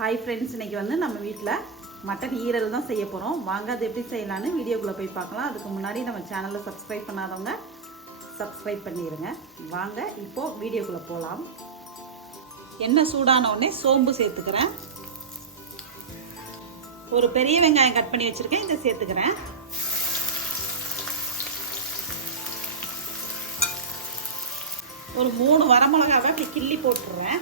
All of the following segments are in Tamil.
ஹாய் ஃப்ரெண்ட்ஸ் இன்னைக்கு வந்து நம்ம வீட்டில் மட்டன் ஈரல் தான் செய்ய போகிறோம் வாங்க அது எப்படி செய்யலான்னு வீடியோக்குள்ளே போய் பார்க்கலாம். அதுக்கு முன்னாடி நம்ம சேனலை சப்ஸ்கிரைப் பண்ணாதவங்க சப்ஸ்கிரைப் பண்ணிடுங்க வாங்க இப்போது வீடியோக்குள்ளே போகலாம் எண்ணெய் சூடான உடனே சோம்பு சேர்த்துக்கிறேன். ஒரு பெரிய வெங்காயம் கட் பண்ணி வச்சுருக்கேன் இதை சேர்த்துக்கிறேன். ஒரு மூணு வரமிளகாவை அப்படி கிள்ளி போட்டுடுறேன்.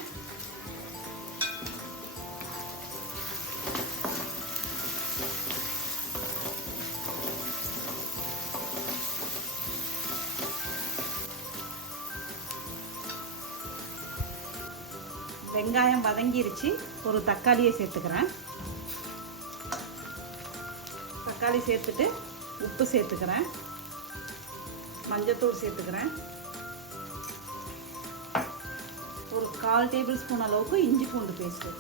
வெங்காயம் வதங்கிருச்சு. ஒரு தக்காளியை சேர்த்துக்கிறேன். தக்காளி சேர்த்துட்டு உப்பு சேர்த்துக்கிறேன். மஞ்சத்தூள் சேர்த்துக்கிறேன். ஒரு கால் டேபிள் ஸ்பூன் அளவுக்கு இஞ்சி பூண்டு பேஸ்ட்டு.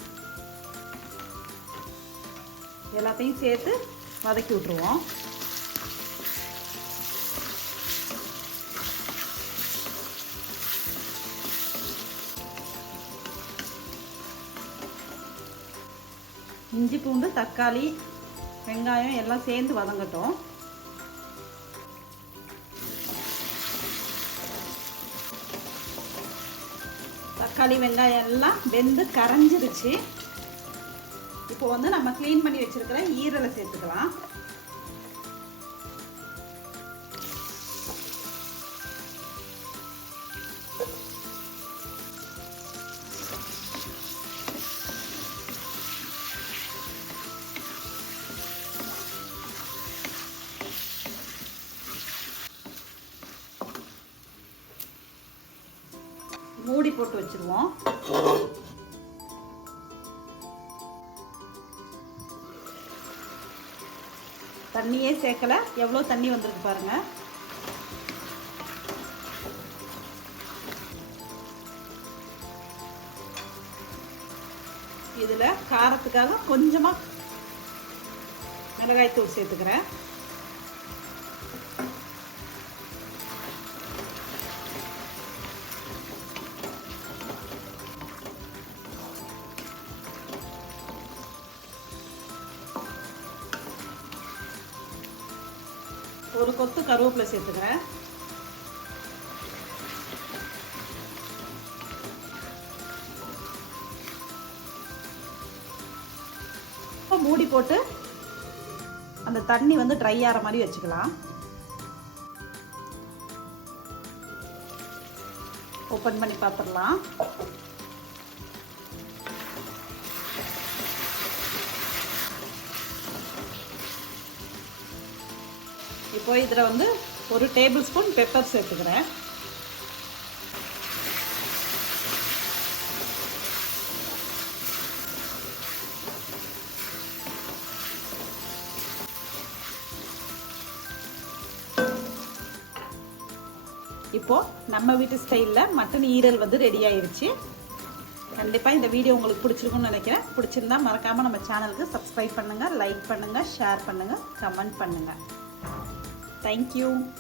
எல்லாத்தையும் சேர்த்து வதக்கி விட்ருவோம் இஞ்சி பூண்டு தக்காளி வெங்காயம் எல்லாம் சேர்ந்து வதங்கட்டும். தக்காளி வெங்காயம் எல்லாம் வெந்து கரைஞ்சிருச்சு. இப்போ வந்து நம்ம க்ளீன் பண்ணி வச்சிருக்கிற ஈரலை சேர்த்துக்கலாம். மூடி போட்டு வச்சிருவோம். தண்ணியே சேர்க்கல. எவ்வளோ தண்ணி வந்திருக்கு பாருங்க. இதில் காரத்துக்காக கொஞ்சமாக மிளகாய்த்தூள் சேர்த்துக்கிறேன். ஒரு கொத்து கருவேப்பிலை சேர்த்துக்கிறேன். இப்போ மூடி போட்டு அந்த தண்ணி வந்து ட்ரை ஆகிற மாதிரி வச்சுக்கலாம். ஓப்பன் பண்ணி பார்த்துடலாம். இப்போ இதில் வந்து ஒரு டேபிள் ஸ்பூன் பெப்பர் சேர்த்துக்கிறேன். இப்போ நம்ம வீட்டு ஸ்டைலில் மட்டன் ஈரல் வந்து ரெடி ஆயிருச்சு. கண்டிப்பாக இந்த வீடியோ உங்களுக்கு பிடிச்சிருக்கும்னு நினைக்கிறேன். பிடிச்சிருந்தா மறக்காமல் நம்ம சேனலுக்கு சப்ஸ்கிரைப் பண்ணுங்கள் லைக் பண்ணுங்கள் ஷேர் பண்ணுங்கள் கமெண்ட் பண்ணுங்கள் Thank you.